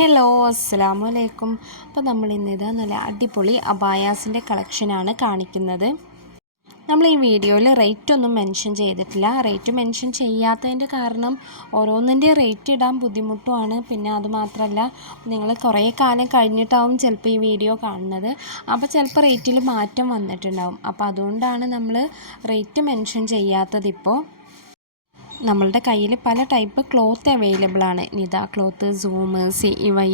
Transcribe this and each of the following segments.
Hello അസ്സലാമു അലൈക്കും. അപ്പോൾ നമ്മളിന്നിത് നല്ല അടിപൊളി അബായാസിൻ്റെ കളക്ഷനാണ് കാണിക്കുന്നത്. നമ്മൾ ഈ വീഡിയോയിൽ റേറ്റ് ഒന്നും മെൻഷൻ ചെയ്തിട്ടില്ല. റേറ്റ് മെൻഷൻ ചെയ്യാത്തതിൻ്റെ കാരണം ഓരോന്നിൻ്റെ റേറ്റ് ഇടാൻ ബുദ്ധിമുട്ടുമാണ്. പിന്നെ അതുമാത്രമല്ല, നിങ്ങൾ കുറേ കാലം കഴിഞ്ഞിട്ടാവും ചിലപ്പോൾ ഈ വീഡിയോ കാണുന്നത്. അപ്പോൾ ചിലപ്പോൾ റേറ്റിൽ മാറ്റം വന്നിട്ടുണ്ടാവും. അപ്പോൾ അതുകൊണ്ടാണ് നമ്മൾ റേറ്റ് മെൻഷൻ ചെയ്യാത്തതിപ്പോൾ. നമ്മളുടെ കയ്യിൽ പല ടൈപ്പ് ക്ലോത്ത് അവൈലബിൾ ആണ്. നിത ക്ലോത്ത്, സൂം, CY,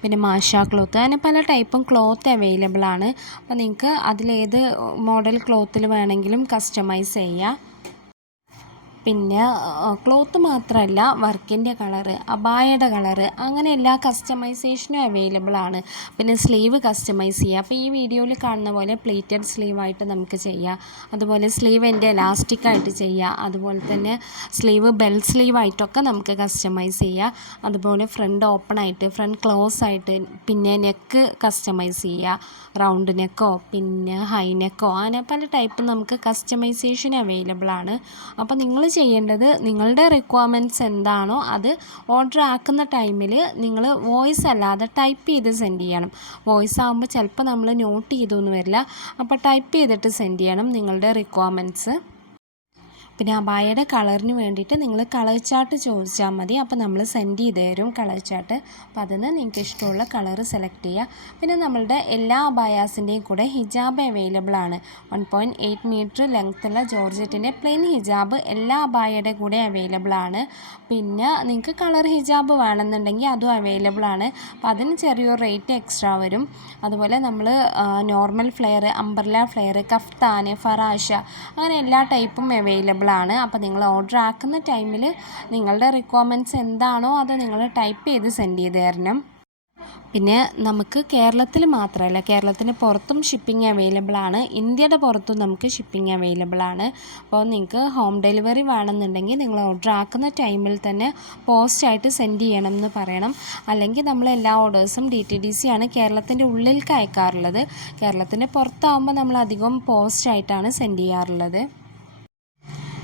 പിന്നെ മാഷ ക്ലോത്ത്, അങ്ങനെ പല ടൈപ്പും ക്ലോത്ത് അവൈലബിൾ ആണ്. അപ്പോൾ നിങ്ങൾക്ക് അതിലേത് മോഡൽ ക്ലോത്തിൽ വേണമെങ്കിലും കസ്റ്റമൈസ് ചെയ്യാം. പിന്നെ ക്ലോത്ത് മാത്രമല്ല, വർക്കിൻ്റെ കളറ്, അബായയുടെ കളറ്, അങ്ങനെ എല്ലാ കസ്റ്റമൈസേഷനും അവൈലബിൾ ആണ്. പിന്നെ സ്ലീവ് കസ്റ്റമൈസ് ചെയ്യുക. അപ്പോൾ ഈ വീഡിയോയിൽ കാണുന്ന പോലെ പ്ലേറ്റഡ് സ്ലീവായിട്ട് നമുക്ക് ചെയ്യാം. അതുപോലെ സ്ലീവിൻ്റെ എലാസ്റ്റിക്കായിട്ട് ചെയ്യാം. അതുപോലെ തന്നെ സ്ലീവ് ബെൽ സ്ലീവായിട്ടൊക്കെ നമുക്ക് കസ്റ്റമൈസ് ചെയ്യാം. അതുപോലെ ഫ്രണ്ട് ഓപ്പൺ ആയിട്ട്, ഫ്രണ്ട് ക്ലോസ് ആയിട്ട്, പിന്നെ നെക്ക് കസ്റ്റമൈസ് ചെയ്യുക. റൗണ്ട് നെക്കോ പിന്നെ ഹൈ നെക്കോ, അങ്ങനെ പല ടൈപ്പ് നമുക്ക് കസ്റ്റമൈസേഷൻ അവൈലബിൾ ആണ്. അപ്പോൾ നിങ്ങൾ ചെയ്യേണ്ടത്, നിങ്ങളുടെ റിക്വയർമെൻറ്റ്സ് എന്താണോ അത് ഓർഡർ ആക്കുന്ന ടൈമിൽ നിങ്ങൾ വോയിസ് അല്ലാതെ ടൈപ്പ് ചെയ്ത് സെൻഡ് ചെയ്യണം. വോയിസ് ആകുമ്പോൾ ചിലപ്പോൾ നമ്മൾ നോട്ട് ചെയ്തൊന്നും വരില്ല. അപ്പോൾ ടൈപ്പ് ചെയ്തിട്ട് സെൻഡ് ചെയ്യണം നിങ്ങളുടെ റിക്വയർമെൻറ്റ്സ്. പിന്നെ അബായയുടെ കളറിന് വേണ്ടിയിട്ട് നിങ്ങൾ കളർ ചാർട്ട് ചോദിച്ചാൽ മതി. അപ്പോൾ നമ്മൾ സെൻഡ് ചെയ്ത് തരും കളർ ചാർട്ട്. അപ്പോൾ അതിൽ നിന്ന് നിങ്ങൾക്ക് ഇഷ്ടമുള്ള കളർ സെലക്ട് ചെയ്യുക. പിന്നെ നമ്മളുടെ എല്ലാ അബായാസിൻ്റെയും കൂടെ ഹിജാബ് അവൈലബിൾ ആണ്. 1.8 മീറ്റർ ലെങ്ത്തുള്ള ജോർജറ്റിൻ്റെ പ്ലെയിൻ ഹിജാബ് എല്ലാ അബായയുടെ കൂടെ അവൈലബിൾ ആണ്. പിന്നെ നിങ്ങൾക്ക് കളർ ഹിജാബ് വേണമെന്നുണ്ടെങ്കിൽ അതും അവൈലബിൾ ആണ്. അപ്പോൾ അതിന് ചെറിയൊരു റേറ്റ് എക്സ്ട്രാ വരും. അതുപോലെ നമ്മൾ normal flare, umbrella flare, kaftan, ഫറാഷ, അങ്ങനെ എല്ലാ ടൈപ്പും അവൈലബിൾ ആണ്. അപ്പോൾ നിങ്ങൾ ഓർഡർ ആക്കുന്ന ടൈമിൽ നിങ്ങളുടെ റിക്വയർമെൻറ്റ്സ് എന്താണോ അത് നിങ്ങൾ ടൈപ്പ് ചെയ്ത് സെൻഡ് ചെയ്ത് തരണം. പിന്നെ നമുക്ക് കേരളത്തിൽ മാത്രമല്ല, കേരളത്തിന് പുറത്തും ഷിപ്പിംഗ് അവൈലബിൾ ആണ്. ഇന്ത്യയുടെ പുറത്തും നമുക്ക് ഷിപ്പിംഗ് അവൈലബിൾ ആണ്. അപ്പോൾ നിങ്ങൾക്ക് ഹോം ഡെലിവറി വേണമെന്നുണ്ടെങ്കിൽ നിങ്ങൾ ഓർഡർ ആക്കുന്ന ടൈമിൽ തന്നെ പോസ്റ്റായിട്ട് സെൻഡ് ചെയ്യണം എന്ന് പറയണം. അല്ലെങ്കിൽ നമ്മൾ എല്ലാ ഓർഡേഴ്സും DTDC ആണ് കേരളത്തിൻ്റെ ഉള്ളിലേക്ക് അയക്കാറുള്ളത്. കേരളത്തിൻ്റെ പുറത്താകുമ്പോൾ നമ്മൾ അധികം പോസ്റ്റായിട്ടാണ് സെൻഡ് ചെയ്യാറുള്ളത്.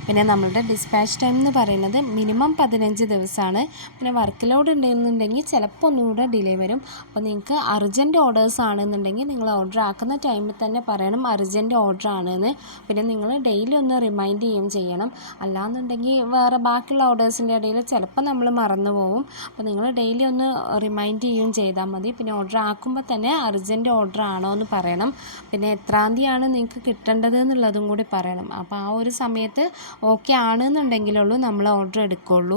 പിന്നെ നമ്മളുടെ ഡിസ്പാച്ച് ടൈം എന്ന് പറയുന്നത് മിനിമം 15 ദിവസമാണ്. പിന്നെ വർക്ക് ലോഡ് ഉണ്ടെന്നുണ്ടെങ്കിൽ ചിലപ്പോൾ ഒന്നുകൂടെ ഡിലേ വരും. അപ്പോൾ നിങ്ങൾക്ക് അർജൻറ്റ് ഓർഡേഴ്സ് ആണെന്നുണ്ടെങ്കിൽ നിങ്ങൾ ഓർഡർ ആക്കുന്ന ടൈമിൽ തന്നെ പറയണം അർജൻറ്റ് ഓർഡർ ആണെന്ന്. പിന്നെ നിങ്ങൾ ഡെയിലി ഒന്ന് റിമൈൻഡ് ചെയ്യുകയും ചെയ്യണം. അല്ലാന്നുണ്ടെങ്കിൽ വേറെ ബാക്കിയുള്ള ഓർഡേഴ്സിൻ്റെ ഇടയിൽ ചിലപ്പോൾ നമ്മൾ മറന്നു പോകും. അപ്പോൾ നിങ്ങൾ ഡെയിലി ഒന്ന് റിമൈൻഡ് ചെയ്യുകയും ചെയ്താൽ മതി. പിന്നെ ഓർഡർ ആക്കുമ്പോൾ തന്നെ അർജൻറ്റ് ഓർഡർ ആണോ എന്ന് പറയണം. പിന്നെ എത്രാം തീയതിയാണ് നിങ്ങൾക്ക് കിട്ടേണ്ടത് എന്നുള്ളതും കൂടി പറയണം. അപ്പോൾ ആ ഒരു സമയത്ത് ഓക്കെ ആണെന്നുണ്ടെങ്കിലുള്ളൂ നമ്മൾ ഓർഡർ എടുക്കുള്ളൂ.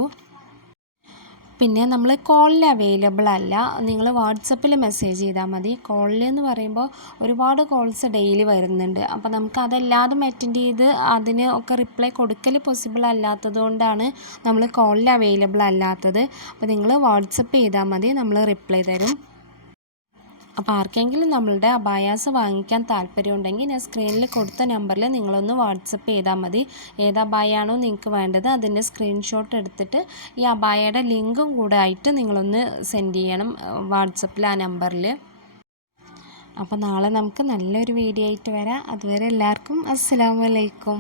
പിന്നെ നമ്മൾ കോളിൽ അവൈലബിൾ അല്ല. നിങ്ങൾ വാട്സപ്പിൽ മെസ്സേജ് ചെയ്താൽ മതി. കോളിൽ എന്ന് പറയുമ്പോൾ ഒരുപാട് കോൾസ് ഡെയിലി വരുന്നുണ്ട്. അപ്പോൾ നമുക്ക് അതെല്ലാതും അറ്റൻഡ് ചെയ്ത് അതിന് ഒക്കെ റിപ്ലൈ കൊടുക്കൽ പോസിബിൾ അല്ലാത്തത് കൊണ്ടാണ് നമ്മൾ കോളിൽ അവൈലബിൾ അല്ലാത്തത്. അപ്പോൾ നിങ്ങൾ വാട്സപ്പ് ചെയ്താൽ മതി, നമ്മൾ റിപ്ലൈ തരും. അപ്പോൾ ആർക്കെങ്കിലും നമ്മളുടെ അബായാസ് വാങ്ങിക്കാൻ താല്പര്യമുണ്ടെങ്കിൽ ഞാൻ സ്ക്രീനിൽ കൊടുത്ത നമ്പറിൽ നിങ്ങളൊന്ന് വാട്സപ്പ് ചെയ്താൽ മതി. ഏത് അബായാണോ നിങ്ങൾക്ക് വേണ്ടത് അതിൻ്റെ സ്ക്രീൻഷോട്ട് എടുത്തിട്ട് ഈ അബായയുടെ ലിങ്കും കൂടെ ആയിട്ട് നിങ്ങളൊന്ന് സെൻഡ് ചെയ്യണം വാട്സപ്പിൽ, ആ നമ്പറിൽ. അപ്പോൾ നാളെ നമുക്ക് നല്ലൊരു വീഡിയോ ആയിട്ട് വരാം. അതുവരെ എല്ലാവർക്കും അസ്സലാമു അലൈക്കും.